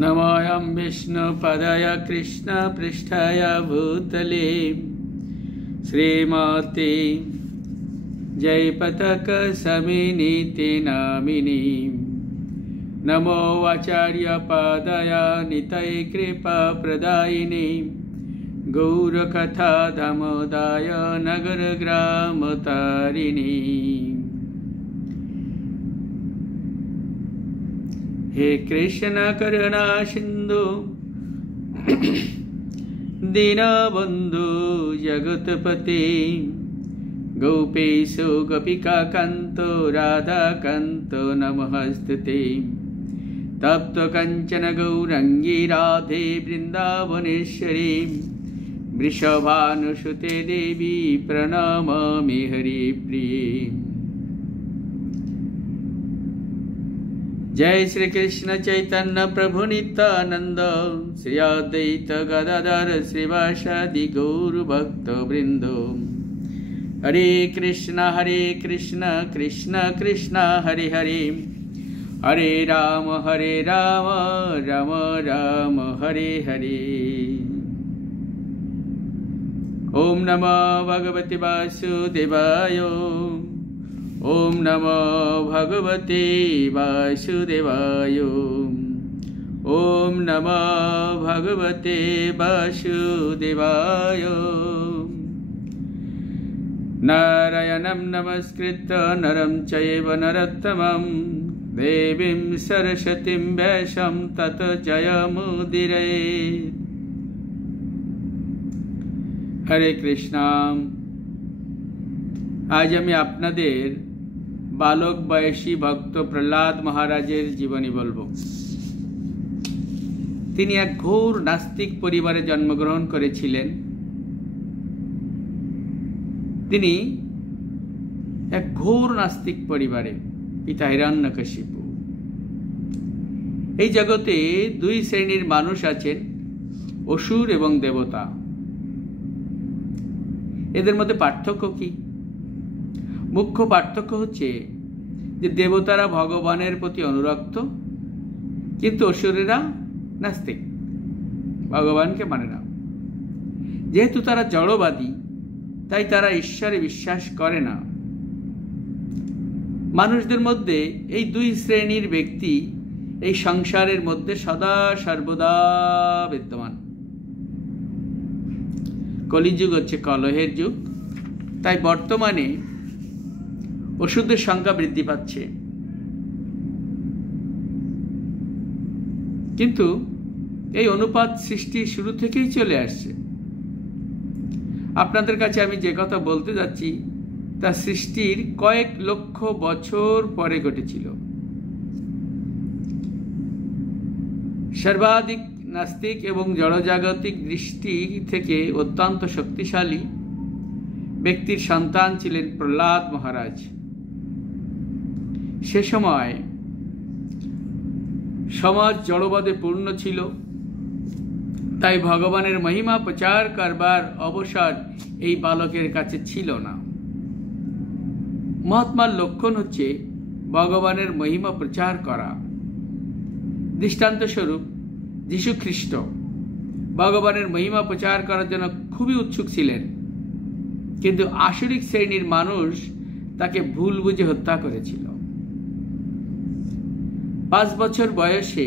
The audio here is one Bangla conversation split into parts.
नमोऽयं विष्णुपदाय कृष्णपृष्ठाय भूतले श्रीमते जयपताकसमिनीति नामिनी। नमो आचार्यपादाय नितये कृपाप्रदायिने गौरकथा दामोदाय नगरग्रामतारिणे। हे कृष्ण करुणा सिंधु दीनबंधु जगतपते गोपेशो गोपिकाकान्तो राधाकान्तो नमस्ते। तप्त कंचन गौरंगी राधे वृंदावनेश्वरी वृषभानुसुते देवी प्रणमामि हरिप्रिये। जय श्री कृष्ण चैतन्य प्रभु नित्यानंद श्री अद्वैत गदाधर श्रीवासादि गौर भक्त वृंद। हरे कृष्ण कृष्ण कृष्ण हरे हरे हरे राम राम राम हरे हरे। ओम नमो भगवते वासुदेवाय ओम नमो भगवते वासुदेवाय ओम नमो भगवते वासुदेवाय। नारायणं नमस्कृत्य नरं चैव नरोत्तमं देवीं सरस्वतीं व्यासं ततो जयमुदीरयेत्। हरे कृष्णा। आज আমি আপনাদের बालक बयसी भक्त प्रहलाद महाराजेर जीवनी बोलबो। তিনি এক ঘোর নাস্তিক পরিবারে জন্মগ্রহণ করেছিলেন। তিনি এক ঘোর নাস্তিক পরিবারে, পিতা হিরণ্যকশিপু। এই জগতে দুই শ্রেণীর মানুষ আছেন, অসুর এবং দেবতা। এদের মধ্যে পার্থক্য কি? মুখ্য পার্থক্য হচ্ছে যে দেবতারা ভগবানের প্রতি অনুরক্ত, কিন্তু অসুরেরা নাস্তিক, ভগবানকে মানে না। যেহেতু তারা জড়বাদী, তাই তারা ঈশ্বরে বিশ্বাস করে না। মানুষদের মধ্যে এই দুই শ্রেণীর ব্যক্তি এই সংসারের মধ্যে সদা সর্বদা বিদ্যমান। কলিযুগ হচ্ছে কলহের যুগ, তাই বর্তমানে অসুরদের সংখ্যা বৃদ্ধি পাচ্ছে। কিন্তু এই অনুপাত সৃষ্টি শুরু থেকেই চলে আসছে। আপনাদের কাছে আমি যে কথা বলতে যাচ্ছি তা সৃষ্টির কয়েক লক্ষ বছর পরে ঘটেছিল। সর্বাধিক নাস্তিক এবং জড়জাগতিক দৃষ্টি থেকে অত্যন্ত শক্তিশালী ব্যক্তির সন্তান ছিলেন প্রহ্লাদ মহারাজ। সে সময় সমাজ জড়বাদে পূর্ণ ছিল, তাই ভগবানের মহিমা প্রচার করবার অবসর এই বালকের কাছে ছিল না। মহাত্মার লক্ষণ হচ্ছে ভগবানের মহিমা প্রচার করা। দৃষ্টান্ত স্বরূপ যীশু খ্রিস্ট ভগবানের মহিমা প্রচার করার জন্য খুবই উৎসুক ছিলেন, কিন্তু আসরিক শ্রেণীর মানুষ তাকে ভুল বুঝে হত্যা করেছিল। 5 বছর বয়সে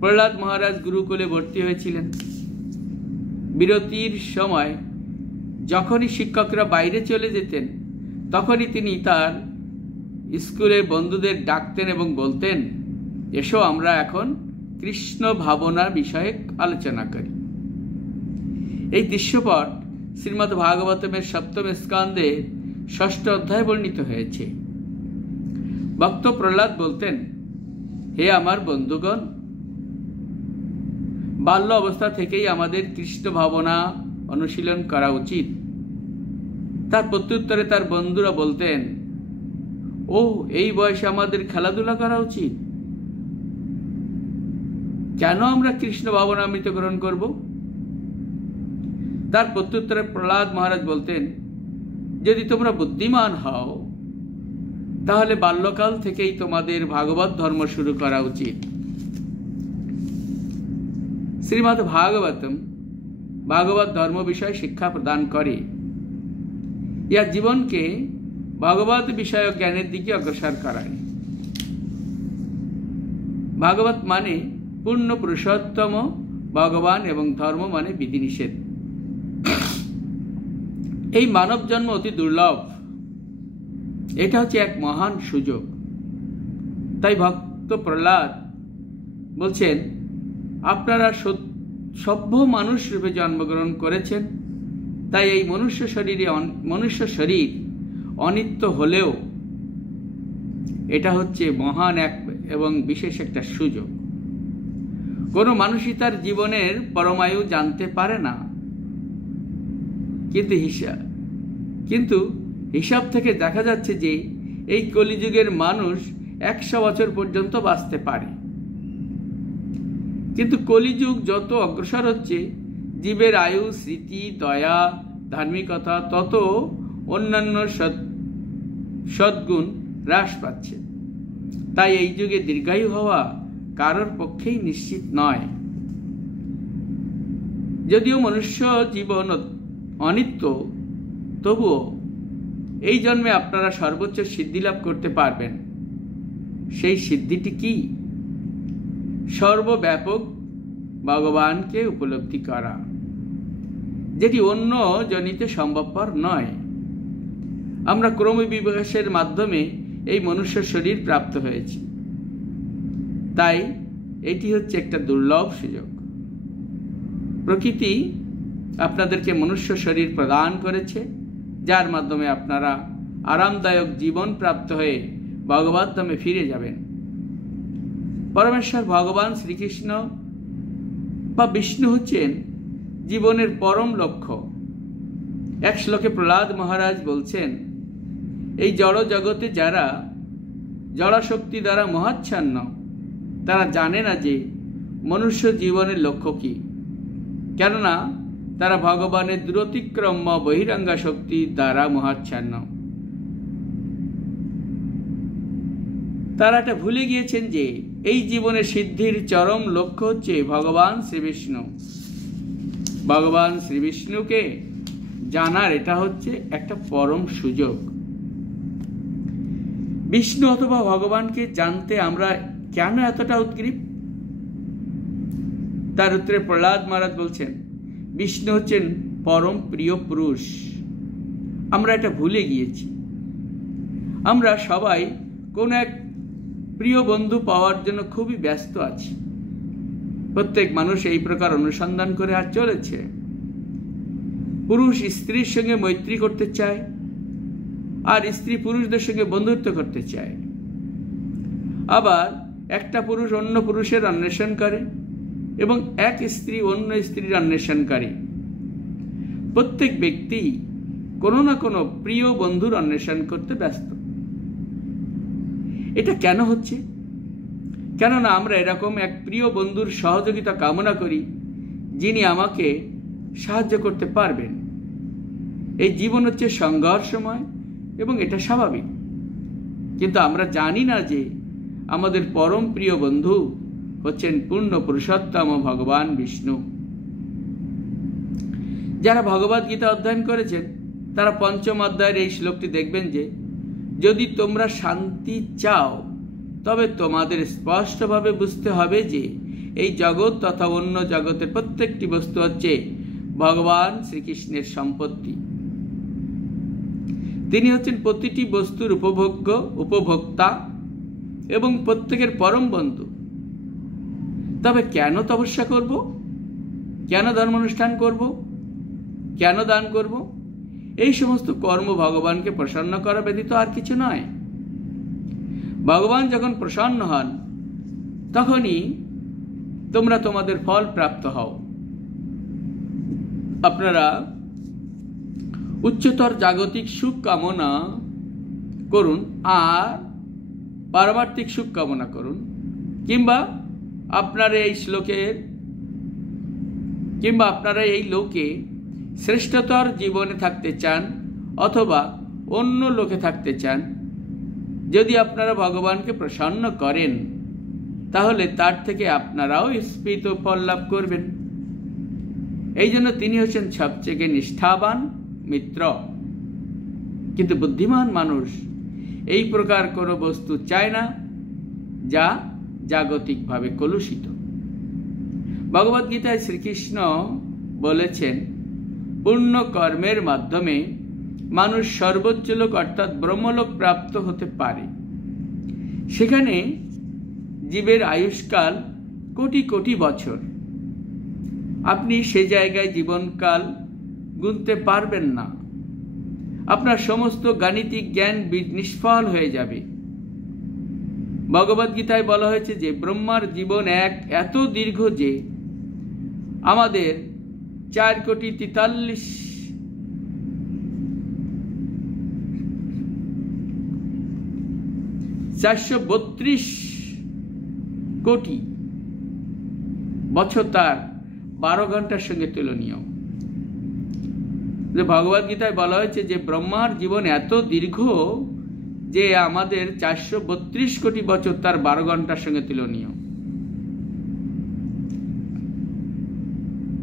প্রহ্লাদ মহারাজ গুরুকুলে ভর্তি হয়েছিলেন। বিরতির সময় যখনই শিক্ষকরা বাইরে চলে যেতেন, তখনই তিনি তার স্কুলের বন্ধুদের ডাকতেন এবং বলতেন, এসো আমরা এখন কৃষ্ণ ভাবনা বিষয়ে আলোচনা করি। এই দৃশ্যপট শ্রীমদ্ ভাগবতমের 7ম স্কন্ধে 6ষ্ঠ অধ্যায়ে বর্ণিত হয়েছে। ভক্ত প্রহ্লাদ বলতেন, হে আমার বন্ধুগণ, বাল্য অবস্থা থেকেই আমাদের কৃষ্ণ ভাবনা অনুশীলন করা উচিত। তার প্রত্যুত্তরে তার বন্ধুরা বলতেন, ও এই বয়সে আমাদের খেলাধুলা করা উচিত, কেন আমরা কৃষ্ণ ভাবনামৃত গ্রহণ করব? তার প্রত্যুত্তরে প্রহ্লাদ মহারাজ বলতেন, যদি তোমরা বুদ্ধিমান হও তাহলে বাল্যকাল থেকেই তোমাদের ভাগবত ধর্ম শুরু করা উচিত। শ্রীমদ্ ভাগবতম ভাগবত ধর্ম বিষয় শিক্ষা প্রদান করে। ইহা জীবনকে ভগবত বিষয়ক জ্ঞানের দিকে অগ্রসর করায়। ভাগবত মানে পূর্ণ পুরুষোত্তম ভগবান এবং ধর্ম মানে বিধিনিষেধ। এই মানব জন্ম অতি দুর্লভ। এটা হচ্ছে এক মহান সুযোগ। তাই ভক্ত প্রহ্লাদ বলছেন, আপনারা সভ্য মানুষ রূপে জন্মগ্রহণ করেছেন, তাই এই মনুষ্য শরীর অনিত্য হলেও এটা হচ্ছে মহান এক এবং বিশেষ একটা সুযোগ। কোনো মানুষই তার জীবনের পরমায়ু জানতে পারে না, কিন্তু হিসাব থেকে দেখা যাচ্ছে যে এই কলিযুগের মানুষ 100 বছর পর্যন্ত বাঁচতে পারে। কিন্তু কলিযুগ যত অগ্রসর হচ্ছে, জীবের আয়ু, স্মৃতি, দয়া, ধার্মিকতা তত অন্যান্য সদ্গুণ হ্রাস পাচ্ছে। তাই এই যুগে দীর্ঘায়ু হওয়া কারোর পক্ষেই নিশ্চিত নয়। যদিও মনুষ্য জীবন অনিত্য, তবুও এই জন্মে আপনারা সর্বোচ্চ সিদ্ধি লাভ করতে পারবেন। সেই সিদ্ধিটি কি? সর্বব্যাপক ভগবানকে উপলব্ধি করা, যেটি অন্য জনিতে সম্ভবপর নয়। আমরা ক্রমবিকাশের মাধ্যমে এই মনুষ্য শরীর প্রাপ্ত হয়েছি, তাই এটি হচ্ছে একটা দুর্লভ সুযোগ। প্রকৃতি আপনাদেরকে মনুষ্য শরীর প্রদান করেছে, যার মাধ্যমে আপনারা আরামদায়ক জীবন প্রাপ্ত হয়ে ভগবত ধামে ফিরে যাবেন। পরমেশ্বর ভগবান শ্রীকৃষ্ণ বা বিষ্ণু হচ্ছেন জীবনের পরম লক্ষ্য। এক শ্লোকে প্রহ্লাদ মহারাজ বলছেন, এই জড় জগতে যারা জড়শক্তি দ্বারা মোহাচ্ছন্ন, তারা জানে না যে মনুষ্য জীবনের লক্ষ্য কি। কেননা তারা ভগবানের দূরতিক্রম্য বহিরাঙ্গা শক্তি দ্বারা মোহাচ্ছন্ন। তারা এটা ভুলে গিয়েছেন যে এই জীবনের সিদ্ধির চরম লক্ষ্য হচ্ছে ভগবান শ্রীবিষ্ণু। ভগবান শ্রীবিষ্ণুকে জানার এটা হচ্ছে একটা পরম সুযোগ। বিষ্ণু অথবা ভগবানকে জানতে আমরা কেন এতটা উদ্গ্রীব? তার উত্তরে প্রহ্লাদ মহারাজ বলছেন, বিষ্ণু হচ্ছেন পরম প্রিয় পুরুষ। আমরা এটা ভুলে গিয়েছি। আমরা সবাই কোন এক প্রিয় বন্ধু পাওয়ার জন্য খুবই ব্যস্ত আছি। প্রত্যেক মানুষ এই প্রকার অনুসন্ধান করে আর চলেছে। পুরুষ স্ত্রীর সঙ্গে মৈত্রী করতে চায়, আর স্ত্রী পুরুষদের সঙ্গে বন্ধুত্ব করতে চায়। আবার একটা পুরুষ অন্য পুরুষের অন্বেষণ করে এবং এক স্ত্রী অন্য স্ত্রীর অন্বেষণ করে। প্রত্যেক ব্যক্তি কোনো না কোনো প্রিয় বন্ধুর অন্বেষণ করতে ব্যস্ত। এটা কেন হচ্ছে? কেননা আমরা এরকম এক প্রিয় বন্ধুর সহযোগিতা কামনা করি, যিনি আমাকে সাহায্য করতে পারবেন। এই জীবন হচ্ছে সংঘর্ষময় এবং এটা স্বাভাবিক। কিন্তু আমরা জানি না যে আমাদের পরম প্রিয় বন্ধু হচ্ছেন পূর্ণ পুরুষোত্তম ভগবান বিষ্ণু। যারা ভগবদ গীতা অধ্যয়ন করেছেন তারা পঞ্চম অধ্যায়ের এই শ্লোকটি দেখবেন যে, যদি তোমরা শান্তি চাও তবে তোমাদের স্পষ্টভাবে বুঝতে হবে যে এই জগৎ তথা অন্য জগতের প্রত্যেকটি বস্তু হচ্ছে ভগবান শ্রীকৃষ্ণের সম্পত্তি। তিনি হচ্ছেন প্রতিটি বস্তুর উপভোক্তা এবং প্রত্যেকের পরম বন্ধু। তবে কেন তপস্যা করব? কেন ধর্মানুষ্ঠান করব? কেন দান করব? এই সমস্ত কর্ম ভগবানকে প্রসন্ন করা ব্যতীত আর কিছু নয়। ভগবান যখন প্রসন্ন হন তখনই তোমরা তোমাদের ফল প্রাপ্ত হও। আপনারা উচ্চতর জাগতিক সুখ কামনা করুন আর পারমার্থিক সুখ কামনা করুন, কিংবা আপনারা এই লোকে শ্রেষ্ঠতর জীবনে থাকতে চান অথবা অন্য লোকে থাকতে চান। যদি আপনারা ভগবানকে প্রসন্ন করেন তাহলে তার থেকে আপনারাও স্ফীত ফল লাভ করবেন। এই জন্য তিনি হচ্ছেন সবচেয়ে নিষ্ঠাবান মিত্র। কিন্তু বুদ্ধিমান মানুষ এই প্রকার কোনো বস্তু চায় না যা জাগতিকভাবে কলুষিত। ভগবদ্গীতায় শ্রীকৃষ্ণ বলেছেন, পূর্ণ কর্মের মাধ্যমে মানুষ সর্বোচ্চ লোক অর্থাৎ ব্রহ্মলোক প্রাপ্ত হতে পারে। সেখানে জীবের আয়ুষ্কাল কোটি কোটি বছর। আপনি সে জায়গায় জীবনকাল গুনতে পারবেন না। আপনার সমস্ত গাণিতিক জ্ঞান নিষ্ফল হয়ে যাবে। ভগবদ্গীতায় বলা হয়েছে যে ব্রহ্মার জীবন এত দীর্ঘ যে আমাদের 432 কোটি বছর তার 12 ঘন্টার সঙ্গে তুলনীয়। যে ভগবদ্গীতায় বলা হয়েছে যে ব্রহ্মার জীবন এত দীর্ঘ যে আমাদের 432 কোটি বছর তার 12 ঘন্টার সঙ্গে তুলনীয়।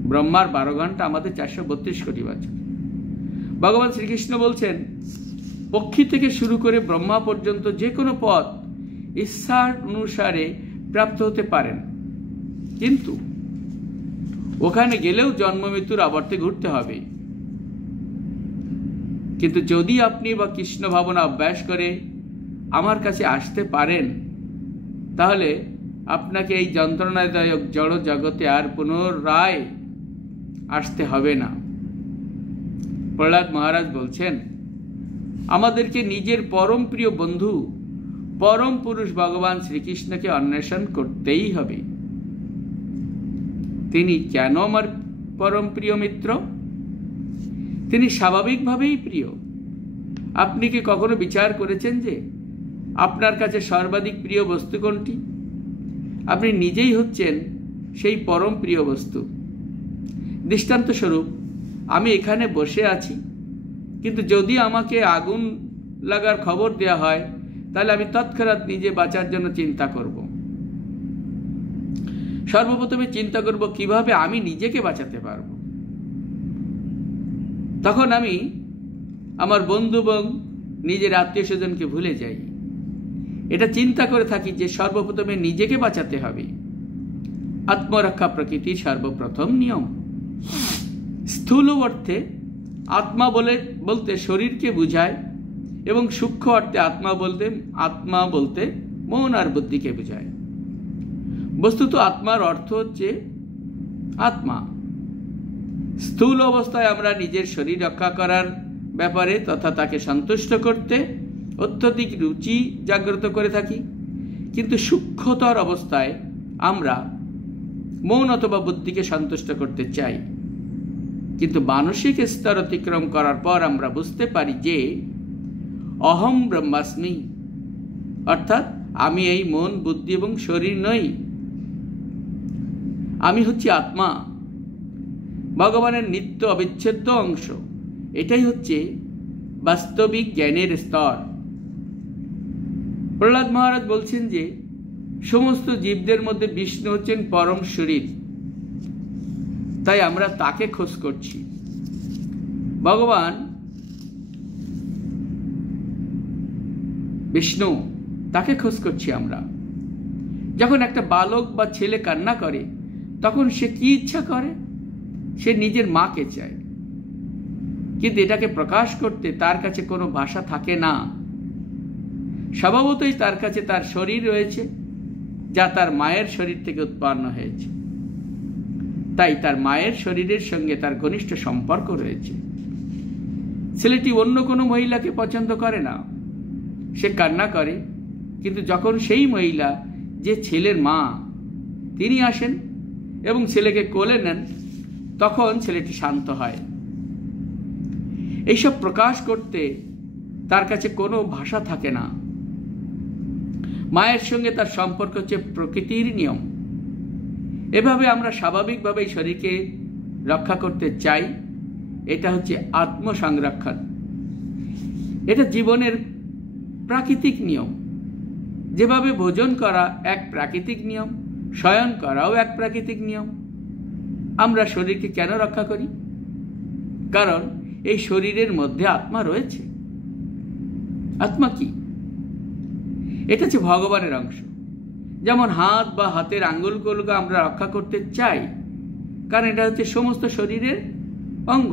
ব্রহ্মার 12 ঘন্টা আমাদের 432 কোটি বছর। ভগবান শ্রীকৃষ্ণ বলছেন, পক্ষী থেকে শুরু করে ব্রহ্মা পর্যন্ত যে কোনো পথ ইচ্ছার অনুসারে প্রাপ্ত হতে পারেন, কিন্তু ওখানে গেলেও জন্ম মৃত্যুর আবর্তে ঘুরতে হবে। কিন্তু যদি আপনি বা কৃষ্ণ ভাবনা অভ্যাস করে আমার কাছে আসতে পারেন, তাহলে আপনাকে এই যন্ত্রণাদায়ক জড় জগতে আর পুনরায় আসতে হবে না। প্রহ্লাদ মহারাজ বলছেন, আমাদেরকে নিজের পরম প্রিয় বন্ধু পরম পুরুষ ভগবান শ্রীকৃষ্ণকে অন্বেষণ করতেই হবে। তিনি কেন আমার পরম প্রিয় মিত্র? তিনি স্বাভাবিকভাবেই প্রিয়। আপনি কি কখনো বিচার করেছেন যে আপনার কাছে সর্বাধিক প্রিয় বস্তু কোনটি? আপনি নিজেই হচ্ছেন সেই পরম প্রিয় বস্তু। দৃষ্টান্তস্বরূপ, আমি এখানে বসে আছি, কিন্তু যদি আমাকে আগুন লাগার খবর দেওয়া হয়, তাহলে আমি তৎক্ষণাৎ নিজে বাঁচার জন্য চিন্তা করব। সর্বপ্রথমে চিন্তা করব কিভাবে আমি নিজেকে বাঁচাতে পারব। তখন আমি আমার বন্ধু এবং নিজের আত্মীয় স্বজনকে ভুলে যাই। এটা চিন্তা করে থাকি যে সর্বপ্রথমে নিজেকে বাঁচাতে হবে। আত্মরক্ষা প্রকৃতির সর্বপ্রথম নিয়ম। স্থূল অর্থে আত্মা বলতে শরীরকে বুঝায় এবং সূক্ষ্ম অর্থে আত্মা বলতে মন আর বুদ্ধিকে বোঝায়। বস্তুত আত্মার অর্থ হচ্ছে আত্মা। স্থূল অবস্থায় আমরা নিজের শরীর রক্ষা করার ব্যাপারে তথা তাকে সন্তুষ্ট করতে অত্যধিক রুচি জাগ্রত করে থাকি, কিন্তু সূক্ষ্মতর অবস্থায় আমরা মন অথবা বুদ্ধিকে সন্তুষ্ট করতে চাই। কিন্তু মানসিক স্তর অতিক্রম করার পর আমরা বুঝতে পারি যে অহম ব্রহ্মাস্মি, অর্থাৎ আমি এই মন বুদ্ধি এবং শরীর নই, আমি হচ্ছি আত্মা, ভগবানের নিত্য অবিচ্ছেদ্য অংশ। এটাই হচ্ছে বাস্তবিক জ্ঞানের স্তর। প্রহ্লাদ মহারাজ বলছেন যে সমস্ত জীবদের মধ্যে বিষ্ণু হচ্ছেন পরম শরীর, তাই আমরা তাকে খোঁজ করছি। ভগবান বিষ্ণু, তাকে খোঁজ করছি আমরা। যখন একটা বালক বা ছেলে কান্না করে, তখন সে কি ইচ্ছা করে? সে নিজের মাকে চায়, কিন্তু এটাকে প্রকাশ করতে তার কাছে কোনো ভাষা থাকে না। স্বভাবতই তার কাছে তার শরীর রয়েছে, যা তার মায়ের শরীর থেকে উৎপন্ন হয়েছে। তাই তার মায়ের শরীরের সঙ্গে তার ঘনিষ্ঠ সম্পর্ক রয়েছে। ছেলেটি অন্য কোনো মহিলাকে পছন্দ করে না, সে কান্না করে, কিন্তু যখন সেই মহিলা যে ছেলের মা তিনি আসেন এবং ছেলেকে কোলে নেন, তখন ছেলেটি শান্ত হয়। এইসব প্রকাশ করতে তার কাছে কোনো ভাষা থাকে না। মায়ের সঙ্গে তার সম্পর্ক হচ্ছে প্রকৃতির নিয়ম। এভাবে আমরা স্বাভাবিকভাবেই শরীরকে রক্ষা করতে চাই। এটা হচ্ছে আত্মসংরক্ষণ। এটা জীবনের প্রাকৃতিক নিয়ম। যেভাবে ভোজন করা এক প্রাকৃতিক নিয়ম, শয়ন করাও এক প্রাকৃতিক নিয়ম। আমরা শরীরকে কেন রক্ষা করি? কারণ এই শরীরের মধ্যে আত্মা রয়েছে। আত্মা কি? এটা হচ্ছে ভগবানের অংশ। যেমন হাত বা হাতের আঙ্গুলগুলোকে আমরা রক্ষা করতে চাই, কারণ এটা হচ্ছে সমস্ত শরীরের অঙ্গ।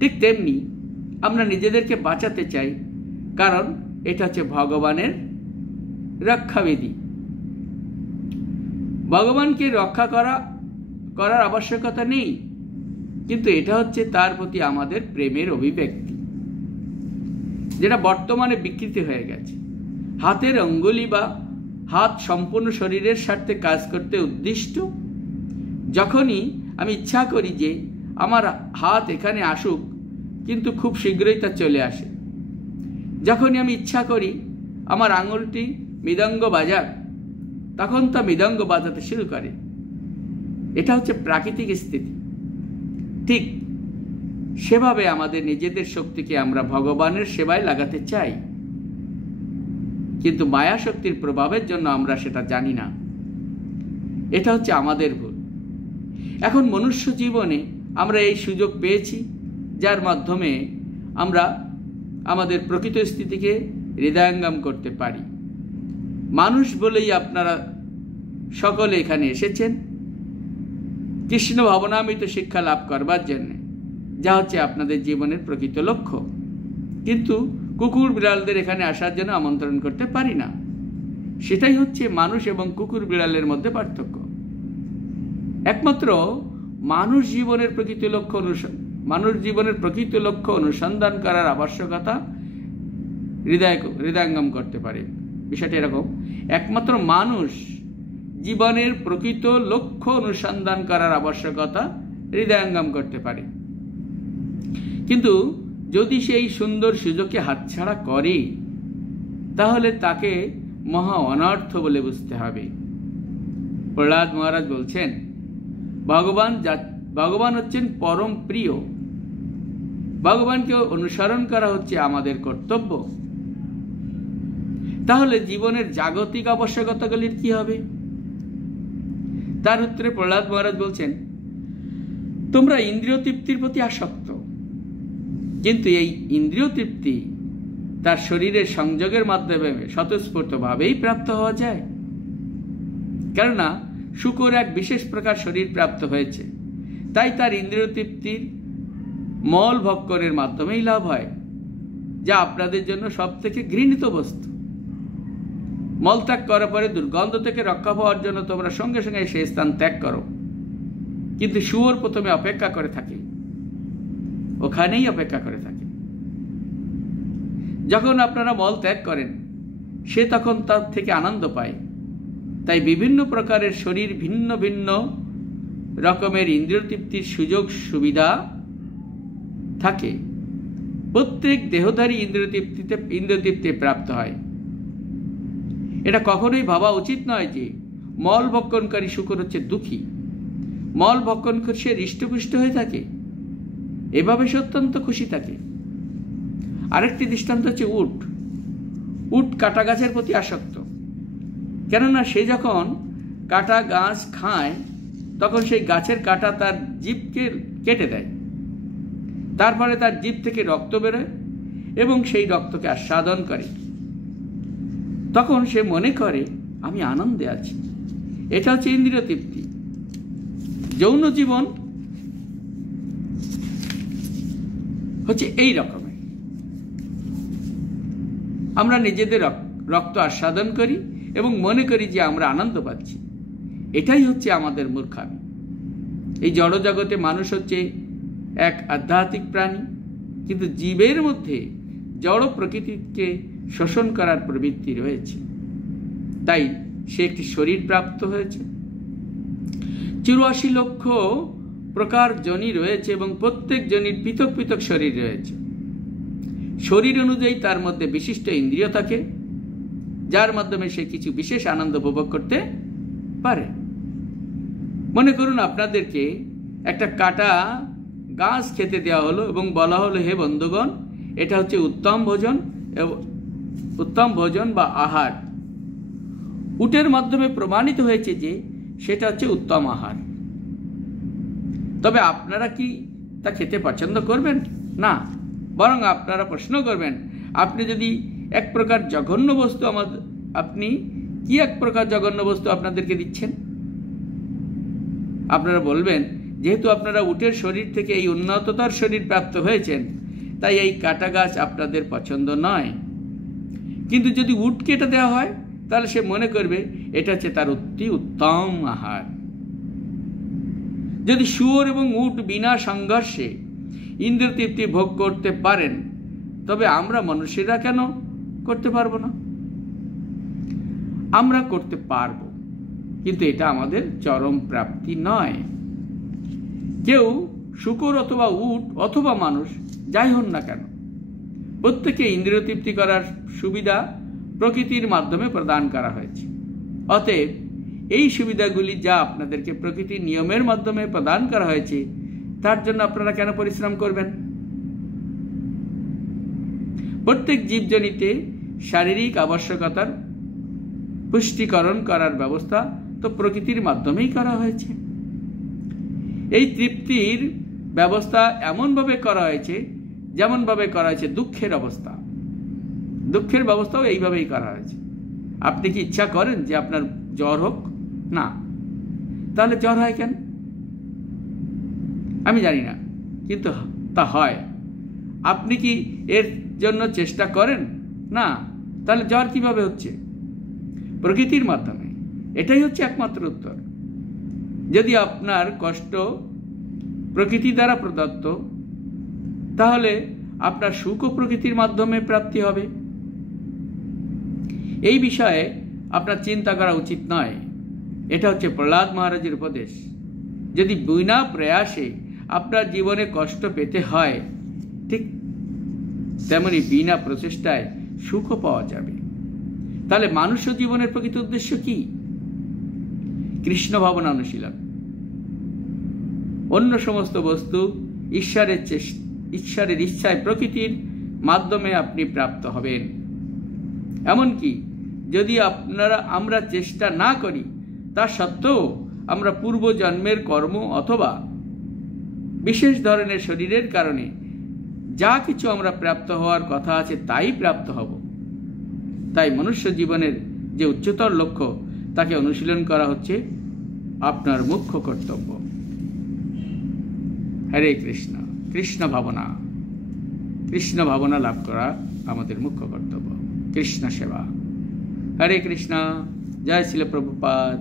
ঠিক তেমনি আমরা নিজেদেরকে বাঁচাতে চাই, কারণ এটা হচ্ছে ভগবানের রক্ষাবিধি। ভগবানকে রক্ষা করার আবশ্যকতা নেই, কিন্তু এটা হচ্ছে তার প্রতি আমাদের প্রেমের অভিব্যক্তি, যেটা বর্তমানে বিকৃতি হয়ে গেছে। হাতের অঙ্গুলি বা হাত সম্পূর্ণ শরীরের স্বার্থে কাজ করতে উদ্দিষ্ট। যখনই আমি ইচ্ছা করি যে আমার হাত এখানে আসুক, কিন্তু খুব শীঘ্রই তা চলে আসে। যখনই আমি ইচ্ছা করি আমার আঙুলটি মৃদঙ্গ বাজাক, তখন তা মৃদঙ্গ বাজাতে শুরু করে। এটা হচ্ছে প্রাকৃতিক স্থিতি। ঠিক সেভাবে আমাদের নিজেদের শক্তিকে আমরা ভগবানের সেবায় লাগাতে চাই, কিন্তু মায়া শক্তির প্রভাবের জন্য আমরা সেটা জানি না। এটা হচ্ছে আমাদের ভুল। এখন মনুষ্য জীবনে আমরা এই সুযোগ পেয়েছি, যার মাধ্যমে আমরা আমাদের প্রকৃত স্থিতিকে হৃদয়ঙ্গম করতে পারি। মানুষ বলেই আপনারা সকলে এখানে এসেছেন কৃষ্ণ ভাবনামৃত শিক্ষা লাভ করবার জন্য, যা হচ্ছে আপনাদের জীবনের প্রকৃত লক্ষ্য। কিন্তু কুকুর বিড়ালদের এখানে আসার জন্য আমন্ত্রণ করতে পারি না। সেটাই হচ্ছে মানুষ এবং কুকুর বিড়ালের মধ্যে পার্থক্য। একমাত্র মানুষ জীবনের প্রকৃত লক্ষ্য অনুসন্ধান করার আবশ্যকতা হৃদয়ঙ্গম করতে পারে। বিষয়টা এরকম, একমাত্র মানুষ জীবনের প্রকৃত লক্ষ্য অনুসন্ধান করার আবশ্যকতা হৃদয়ঙ্গম করতে পারে। কিন্তু যদি সেই সুন্দর সুযোগকে হাতছাড়া করে, তাহলে তাকে মহা অনর্থ বলে বুঝতে হবে। প্রহ্লাদ মহারাজ বলছেন, ভগবান হচ্ছেন পরম প্রিয়। ভগবানকে অনুসরণ করা হচ্ছে আমাদের কর্তব্য। তাহলে জীবনের জাগতিক আবশ্যকতাগুলির কি হবে? তার উত্তরে প্রহ্লাদ মহারাজ বলছেন, তোমরা ইন্দ্রিয় তৃপ্তির প্রতি আসক্ত, কিন্তু এই ইন্দ্রিয় তৃপ্তি তার শরীরের সংযোগের মাধ্যমে স্বতঃস্ফূর্তভাবেই প্রাপ্ত হওয়া যায়। কেননা শুকর এক বিশেষ প্রকার শরীর প্রাপ্ত হয়েছে, তাই তার ইন্দ্রিয় তৃপ্তির মল ভক্ষণের মাধ্যমেই লাভ হয়, যা আপনাদের জন্য সব থেকে ঘৃণিত বস্তু। মলত্যাগ করার পরে দুর্গন্ধ থেকে রক্ষা পাওয়ার জন্য তোমরা সঙ্গে সঙ্গে সেই স্থান ত্যাগ করো, কিন্তু শুয়োর প্রথমে অপেক্ষা করে থাকে, ওখানেই অপেক্ষা করে থাকে। যখন আপনারা মল ত্যাগ করেন, সে তখন তার থেকে আনন্দ পায়। তাই বিভিন্ন প্রকারের শরীর ভিন্ন ভিন্ন রকমের ইন্দ্রিয় তৃপ্তির সুযোগ সুবিধা থাকে। প্রত্যেক দেহধারী ইন্দ্রিয় তৃপ্তি প্রাপ্ত হয়। এটা কখনোই ভাবা উচিত নয় যে মল ভক্ষণকারী শুকর হচ্ছে দুঃখী। মল ভক্ষণ করে সে হৃষ্টপুষ্ট হয়ে থাকে, এভাবে সে অত্যন্ত খুশি থাকে। আরেকটি দৃষ্টান্ত হচ্ছে উট কাটা গাছের প্রতি আসক্ত। কেননা সে যখন কাটা গাছ খায়, তখন সেই গাছের কাটা তার জিভকে কেটে দেয়। তারপরে তার জিভ থেকে রক্ত বেরোয় এবং সেই রক্তকে আস্বাদন করে। তখন সে মনে করে আমি আনন্দে আছি। এটা হচ্ছে ইন্দ্রিয় তৃপ্তি। যৌন জীবন হচ্ছে এই রকমের। আমরা নিজেদের রক্ত আস্বাদন করি এবং মনে করি যে আমরা আনন্দ পাচ্ছি। এটাই হচ্ছে আমাদের মূর্খামি। এই জড়জগতে মানুষ হচ্ছে এক আধ্যাত্মিক প্রাণী, কিন্তু জীবের মধ্যে জড় প্রকৃতিকে শোষণ করার প্রবৃত্তি রয়েছে। তাই সে একটি শরীর প্রাপ্ত হয়েছে। 84 লক্ষ প্রকার যোনি রয়েছে এবং প্রত্যেক যোনির পৃথক পৃথক শরীর রয়েছে। শরীর অনুযায়ী তার মধ্যে বিশিষ্ট ইন্দ্রিয় থাকে, যার মাধ্যমে সে কিছু বিশেষ আনন্দ উপভোগ করতে পারে। মনে করুন আপনাদেরকে একটা কাটা গাছ খেতে দেওয়া হলো এবং বলা হলো, হে বন্ধুগণ, এটা হচ্ছে উত্তম ভোজন বা আহার। উটের মাধ্যমে প্রমাণিত হয়েছে যে সেটা হচ্ছে উত্তম আহার। তবে আপনারা কি তা খেতে পছন্দ করবেন? না, বরং আপনারা প্রশ্ন করবেন, আপনি যদি এক প্রকার জঘন্য বস্তু আপনি কি এক প্রকার জঘন্য বস্তু আপনাদেরকে দিচ্ছেন? আপনারা বলবেন, যেহেতু আপনারা উটের শরীর থেকে এই উন্নততর শরীর প্রাপ্ত হয়েছেন, তাই এই কাটা গাছ আপনাদের পছন্দ নয়। কিন্তু যদি উট কেটে দেওয়া হয়, তাহলে সে মনে করবে এটা হচ্ছে তার অতি উত্তম আহার। যদি শুয়োর এবং উট বিনা সংঘর্ষে ইন্দ্রিয় তৃপ্তি ভোগ করতে পারেন, তবে আমরা মানুষেরা কেন করতে পারবো না? আমরা করতে পারবো, কিন্তু এটা আমাদের চরম প্রাপ্তি নয়। কেউ শূকর অথবা উট অথবা মানুষ যাই হন না কেন, প্রত্যেকে ইন্দ্রিয় তৃপ্তি করার সুবিধা প্রকৃতির মাধ্যমে প্রদান করা হয়েছে। অতএব এই সুবিধাগুলি যা আপনাদেরকে প্রকৃতির নিয়মের মাধ্যমে প্রদান করা হয়েছে, তার জন্য আপনারা কেন পরিশ্রম করবেন? প্রত্যেক জীবজনিতে শারীরিক আবশ্যকতার পুষ্টিকরণ করার ব্যবস্থা তো প্রকৃতির মাধ্যমেই করা হয়েছে। এই তৃপ্তির ব্যবস্থা এমনভাবে করা হয়েছে যেমনভাবে করা হয়েছে দুঃখের অবস্থা। দুঃখের ব্যবস্থাও এইভাবেই করা হয়েছে। আপনি কি ইচ্ছা করেন যে আপনার জ্বর হোক? না। তাহলে জ্বর হয় কেন? আমি জানি না, কিন্তু তা হয়। আপনি কি এর জন্য চেষ্টা করেন? না। তাহলে জ্বর কিভাবে হচ্ছে? প্রকৃতির মাধ্যমে। এটাই হচ্ছে একমাত্র উত্তর। যদি আপনার কষ্ট প্রকৃতি দ্বারা প্রদত্ত, তাহলে আপনার সুখও প্রকৃতির মাধ্যমে প্রাপ্তি হবে। এই বিষয়ে আপনার চিন্তা করা উচিত নয়। এটা হচ্ছে প্রহ্লাদ মহারাজের উপদেশ। যদি বিনা প্রয়াসে আপনার জীবনে কষ্ট পেতে হয়, ঠিক তেমনি বিনা প্রচেষ্টায় সুখও পাওয়া যাবে। তাহলে মানুষ জীবনের প্রকৃত উদ্দেশ্য কি? কৃষ্ণ ভাবনা অনুশীলন। অন্য সমস্ত বস্তু ঈশ্বরের ইচ্ছায় প্রকৃতির মাধ্যমে আপনি প্রাপ্ত হবেন। এমনকি যদি আমরা চেষ্টা না করি, তা সত্ত্বেও আমরা পূর্বজন্মের কর্ম অথবা বিশেষ ধরনের শরীরের কারণে যা কিছু আমরা প্রাপ্ত হওয়ার কথা আছে তাই প্রাপ্ত হব। তাই মনুষ্য জীবনের যে উচ্চতর লক্ষ্য, তাকে অনুশীলন করা হচ্ছে আপনার মুখ্য কর্তব্য। হরে কৃষ্ণ। কৃষ্ণ ভাবনা লাভ করা আমাদের মুখ্য কর্তব্য। কৃষ্ণ সেবা। হরে কৃষ্ণ। জয় শ্রীল প্রভুপাদ।